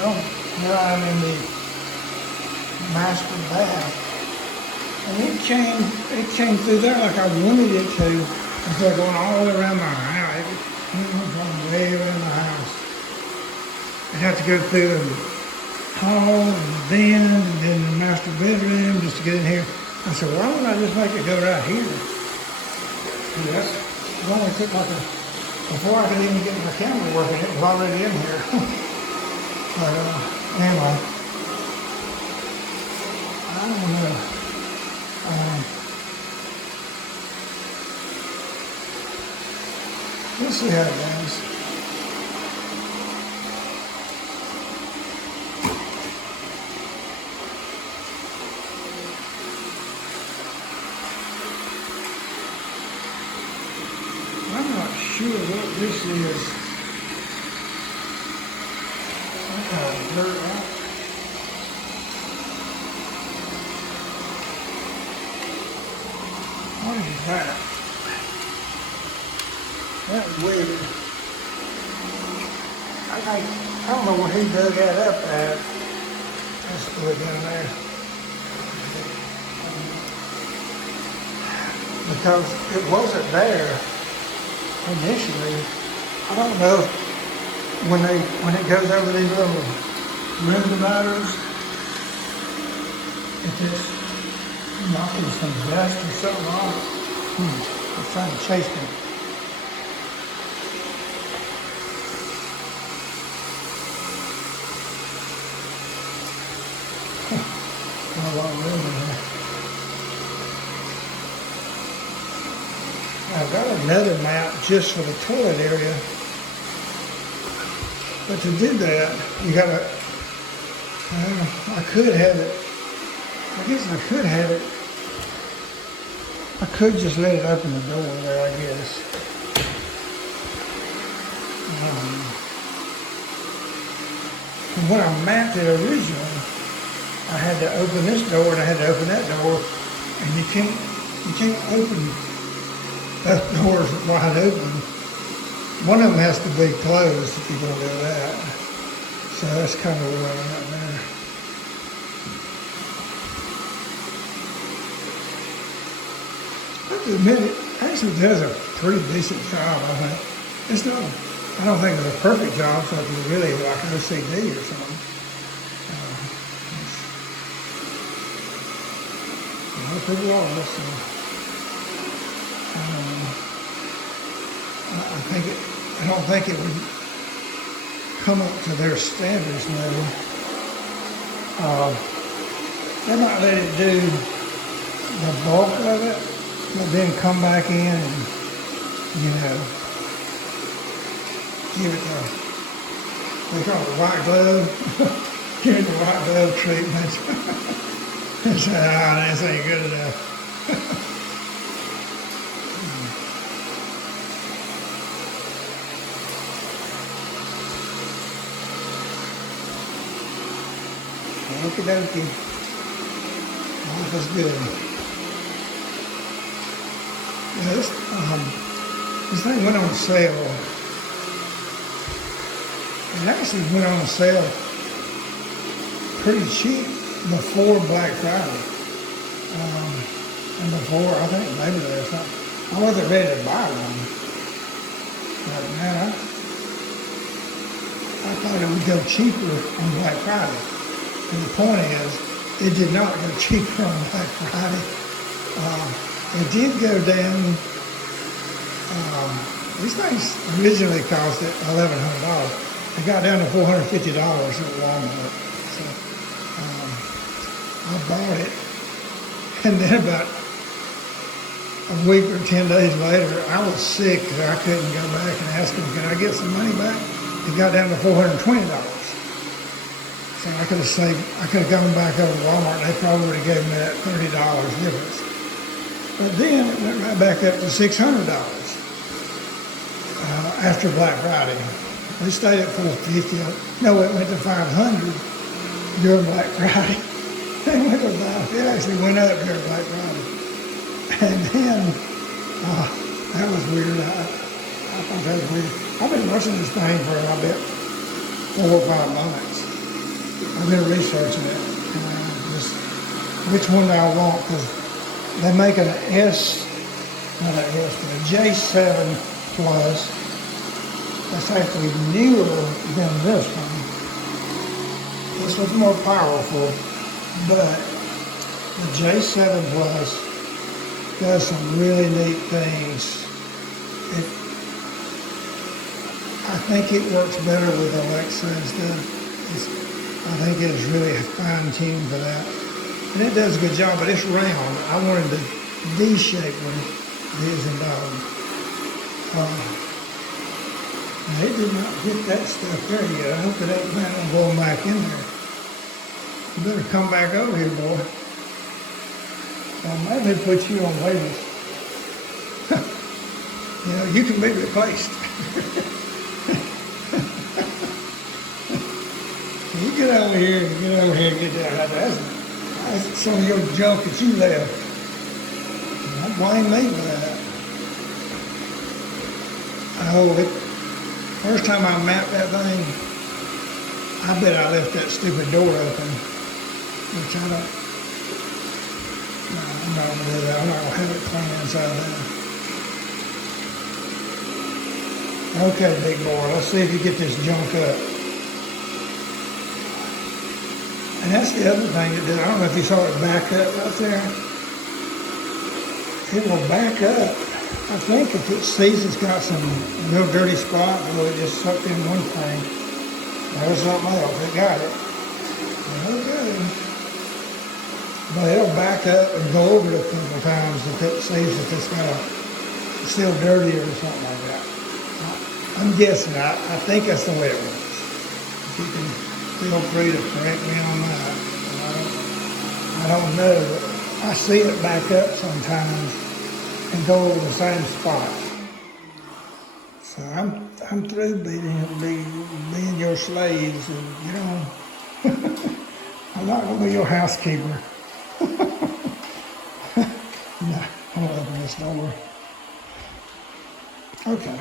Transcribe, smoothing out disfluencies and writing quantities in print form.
Well, here I am in the master bath. And it came through there like I wanted it to. Instead of going all the way around the house. It was going way around the house. I'd have to go through the hall and the den and then the master bedroom just to get in here. I said, why don't I just make it go right here? And it only took like before I could even get my camera working, it was already in here. But anyway, I don't know. We'll see how it goes. I'm not sure what this is. Some kind of dirt rock. What is that? That's weird. I don't know where he dug that up at. Let's put it down there. Because it wasn't there initially. I don't know when it goes over these little room dividers, if it's knocking some dust or something off. It's trying to chase me. A lot of room in here. I've got another map just for the toilet area. But to do that, you gotta, I could have it, I guess I could have it, I could just let it open the door there, I guess. And when I mapped it originally, I had to open this door and I had to open that door, and you can't open both doors wide open. One of them has to be closed if you're going to do that. So that's kind of where I'm at there. I have to admit, it actually does a pretty decent job, I think. It's not, I don't think it's a perfect job, so it's really like an OCD or something. Pretty well, so I don't think it would come up to their standards maybe. They might let it do the bulk of it, but then come back in and, give it they call it the white glove, give it the white glove treatment. Say, this ain't good enough. Okie dokie. Life is good. Yeah, this thing went on sale. It actually went on sale pretty cheap before Black Friday. And before, I think maybe there's something. I wasn't ready to buy one. But man, I thought it would go cheaper on Black Friday. And the point is, it did not go cheaper on Black Friday. It did go down. These things originally cost it $1,100. It got down to $450 at Walmart. So I bought it, and then about a week or 10 days later, I was sick, so I couldn't go back and ask them, can I get some money back? It got down to $420. So I could have gone back over to Walmart, and they probably would have given me that $30 difference. But then it went right back up to $600 after Black Friday. We stayed at $450. No, it went to $500 during Black Friday. It actually went up during Black Friday. And then, that was weird. I thought that was weird. I've been watching this thing for, I bet, 4 or 5 months. I've been researching it. Just which one do I want? Because they make an S, not an S, but a J7 Plus. That's actually newer than this one. This one's more powerful, but the J7 Plus does some really neat things. I think it works better with Alexa and stuff. I think it's really fine-tuned for that. And it does a good job, but it's round. I wanted the D-shaped one, his and dog. They did not get that stuff there yet. I hope it ain't planning on going back in there. You better come back over here, boy. Maybe put you on waivers. You know, you can be replaced. You get over here and get down. That's some of your junk that you left. Don't blame me for that. First time I mapped that thing, I bet I left that stupid door open, which I don't. No, I'm not gonna do that. I'm not gonna have it clean inside there. Okay, big boy, let's see if you get this junk up. And that's the other thing it did. I don't know if you saw it back up right there. It will back up. I think if it sees it's got some real dirty spot, or it just sucked in one thing, there's something else. It got it. Okay. But it'll back up and go over it a couple times if it sees that it's got it's still dirty or something like that. I'm guessing. I think that's the way it works. If you can feel free to correct me on that. I don't know. I see it back up sometimes and go over the same spot. So I'm through being your slaves, and you know, I'm not gonna be your housekeeper. No, I'm gonna open this door. Okay.